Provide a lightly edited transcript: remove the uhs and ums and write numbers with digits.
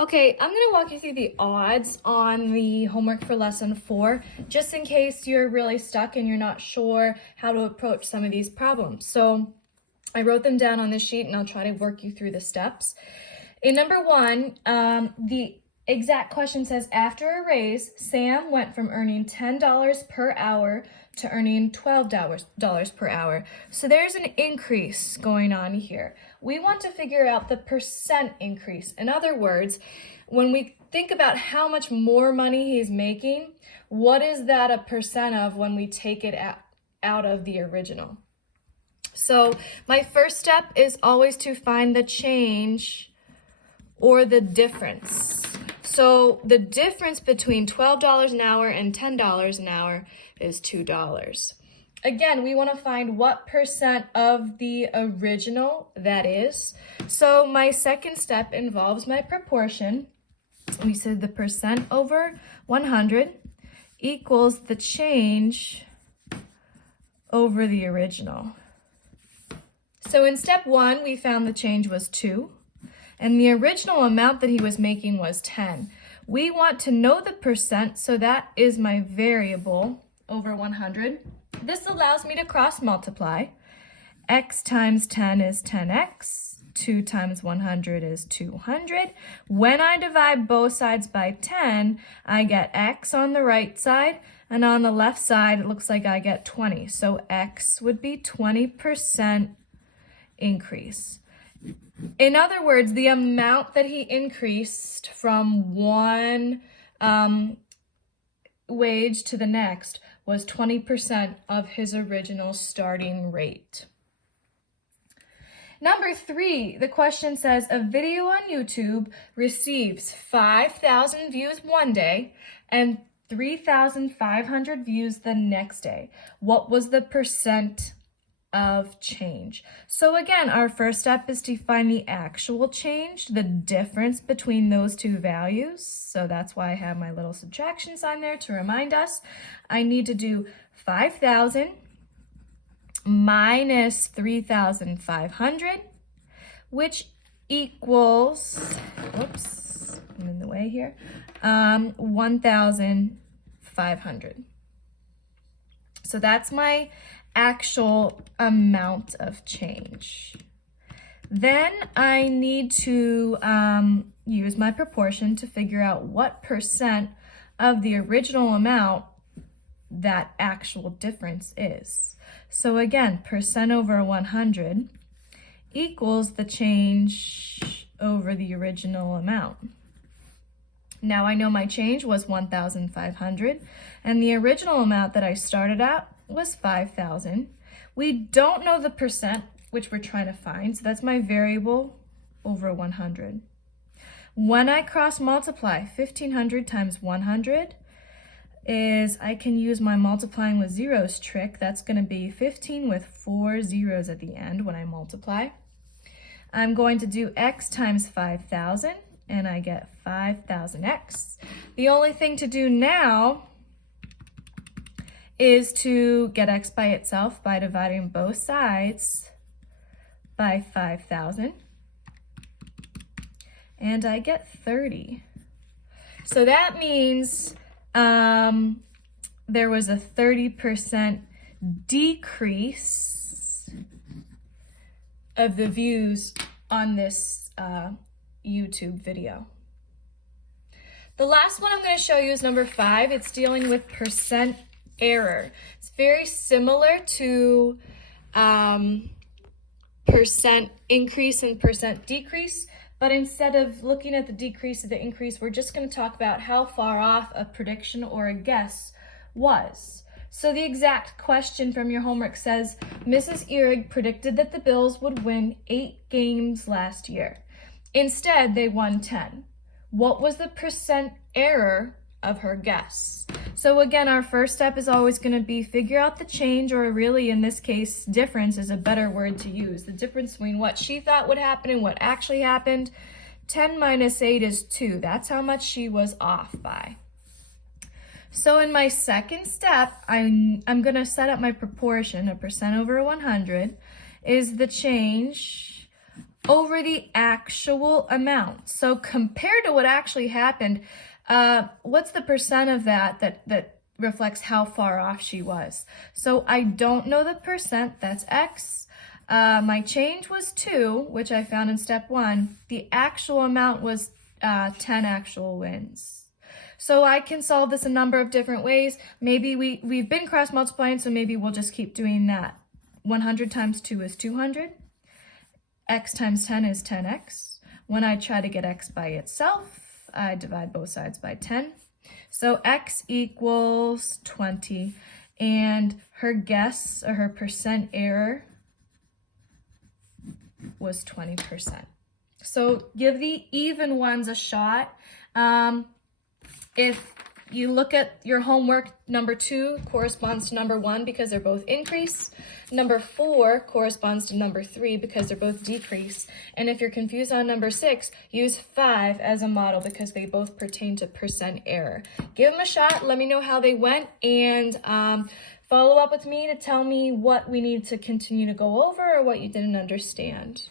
Okay, I'm going to walk you through the odds on the homework for lesson 4, just in case you're really stuck and you're not sure how to approach some of these problems. So I wrote them down on this sheet and I'll try to work you through the steps. In number 1, the exact question says, after a raise, Sam went from earning $10 per hour to earning $12 per hour. So there's an increase going on here. We want to figure out the percent increase. In other words, when we think about how much more money he's making, what is that a percent of when we take it out of the original? So my first step is always to find the change or the difference. So the difference between $12 an hour and $10 an hour is $2. Again, we want to find what percent of the original that is. So my second step involves my proportion. We said the percent over 100 equals the change over the original. So in step 1, we found the change was 2. And the original amount that he was making was 10. We want to know the percent, so that is my variable over 100. This allows me to cross multiply. X times 10 is 10x. 2 times 100 is 200. When I divide both sides by 10, I get x on the right side, and on the left side, it looks like I get 20. So x would be 20% increase. In other words, the amount that he increased from one wage to the next was 20% of his original starting rate. Number 3, the question says, a video on YouTube receives 5,000 views one day and 3,500 views the next day. What was the percent of change? So again, our first step is to find the actual change, the difference between those two values. So that's why I have my little subtraction sign there to remind us. I need to do 5,000 minus 3,500, which equals, oops, I'm in the way here, 1,500. So that's my actual amount of change. Then I need to use my proportion to figure out what percent of the original amount that actual difference is. So again, percent over 100 equals the change over the original amount. Now I know my change was 1,500 and the original amount that I started at was 5,000. We don't know the percent, which we're trying to find, so that's my variable over 100. When I cross multiply, 1,500 times 100 is, I can use my multiplying with zeros trick. That's going to be 15 with 4 zeros at the end when I multiply. I'm going to do x times 5,000, and I get 5,000x. The only thing to do now is to get x by itself by dividing both sides by 5,000. And I get 30. So that means there was a 30% decrease of the views on this YouTube video. The last one I'm going to show you is number 5. It's dealing with percent error. It's very similar to percent increase and percent decrease, but instead of looking at the decrease or the increase, we're just going to talk about how far off a prediction or a guess was. So the exact question from your homework says, Mrs. Ehrig predicted that the Bills would win 8 games last year. Instead, they won 10. What was the percent error of her guess? So again, our first step is always going to be figure out the change, or really in this case, difference is a better word to use. The difference between what she thought would happen and what actually happened. 10 minus 8 is 2. That's how much she was off by. So in my second step, I'm going to set up my proportion. A percent over 100 is the change over the actual amount. So compared to what actually happened, what's the percent of that reflects how far off she was? So I don't know the percent, that's X. My change was 2, which I found in step 1. The actual amount was 10 actual wins. So I can solve this a number of different ways. Maybe we've been cross multiplying, so maybe we'll just keep doing that. 100 times 2 is 200. X times 10 is 10x. When I try to get x by itself, I divide both sides by 10. So x equals 20. And her guess, or her percent error, was 20%. So give the even ones a shot. If you look at your homework, number 2 corresponds to number 1 because they're both increase. Number 4 corresponds to number 3 because they're both decrease. And if you're confused on number 6, use 5 as a model because they both pertain to percent error. Give them a shot. Let me know how they went, and follow up with me to tell me what we need to continue to go over or what you didn't understand.